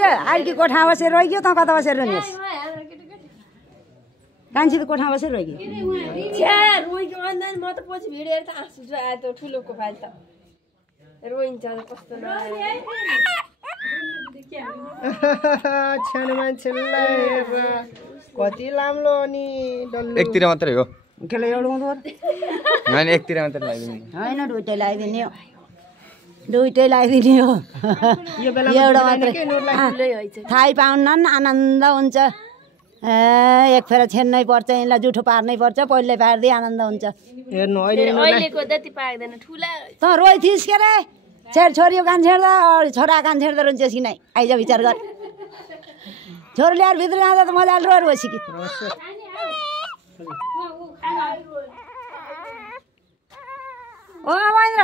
जा आइकी कोठा बसेर रोइयो त कता बसेर रोइस् कान्छी त कोठा बसेर रोइयो छ्या रोइको भन्दा म त पछि भिडियो त आँसु जो आयो त ठुलोको फाइल त रोइन्छ कस्तो छानो मान्छेलाई कति लाम्रो अनि एकतिर मात्रै हो केले एउटा हुँदो हैन एकतिर मात्रै लगाइदिनु हैन दुईटै लगाइदिने हो दुईटै लगाइदिने हो एउटा मात्रै थाहै पाउन्नन् आनन्द हुन्छ एक फेर छेन्नै पर्छ यिनलाई जुठो पार्नै पर्छ पहिल्यै पारिदिए आनन्द हुन्छ हेर्नु अहिलेको जति पाक्दैन ठुला त रोइ थिइस् के रे छेड छोरी कान छेड्दा छोरा कान छेड्दा रुन्छस् कि नै आइज विचार गर छोरो ल्याएर भित्र जाँदा त मजाले रोएर बसी कि ओ महेन्द्र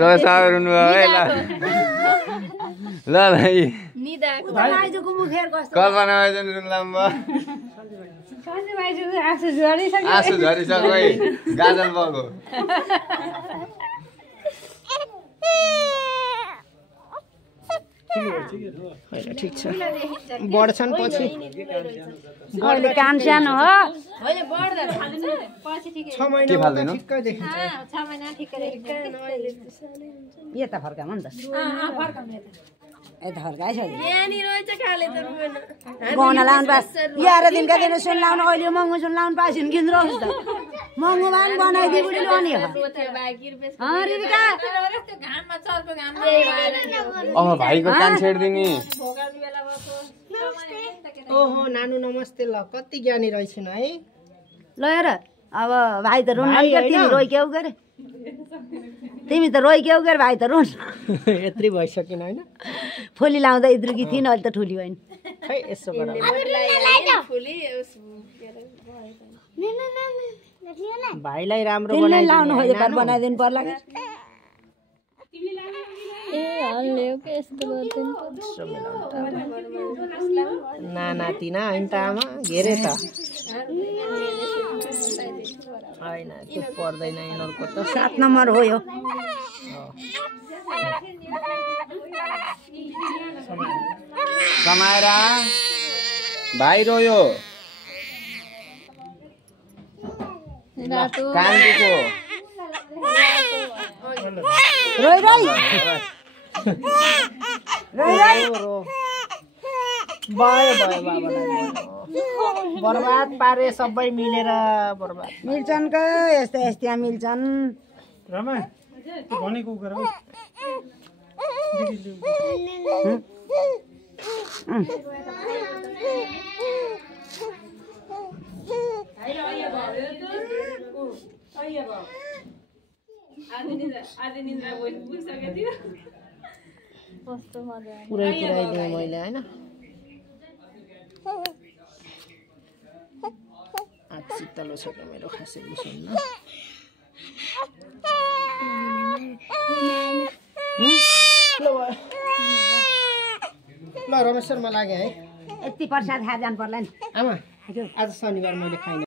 रसाउनु है ल भाइ आइजको मुखेर कस्तो कल्पना भएछन् सुन्लाम म आँसु झरिसक्यो आँसु झरिसक्यो है गाजल बगो ठिक छ बढ्छन् पछि अहिले काम सानो हो होइन बढ्दा पछि ठिकै 6 महिना ठिक्कै देखिन्छ 6 महिना ठिकै यता फर्कामा नि त यता फर्काएछ यानी रोइछ खाले त रुएन गहना लाउनु पास 11 दिनका दिन सुन लाउनु अहिले महँगो सुन लाउनु पासिन किन्द्रोस् त महँगो भए पनि बनाइदिए पनि लोनी हो रिबिका घाममा चर्को घाम अब भाइको कान छेड्दिनी ओहो नानु नमस्ते ल कति ज्ञानी रहेछन् है ल हेर अब भाइ त रुन तिमी रोइ क्याउ गरे तिमी त रोइ क्याउ गरे भाइ त रुन यत्रै भइसकेन हैन फुली लाउँदा इद्रुकी थिइन अहिले त ठुली भइन् खै यसो गर भाइलाई राम्रो लाउनु बनाइदिनु पर्ला कि नातिना हैन त आमा घेरे त हैन त्यो पर्दैन यिनीहरुको त 7 नम्बर हो यो समारा भाइ रोयो कान दुखो रोइ रोइ भयो बाबालाई बर्बाद पारे सबै मिलेर बर्बाद मिल्छन् के यस्ता यस्ता मिल्छन् रमा भनेको गर पुरै पुराइदिएँ मैले हैन शीतल छ के मेरो खासै सुन्न ल रमेश शर्मा लागे है यति प्रसाद खा जानु पर्ला नि आमा आज शनिबार मैले खाइन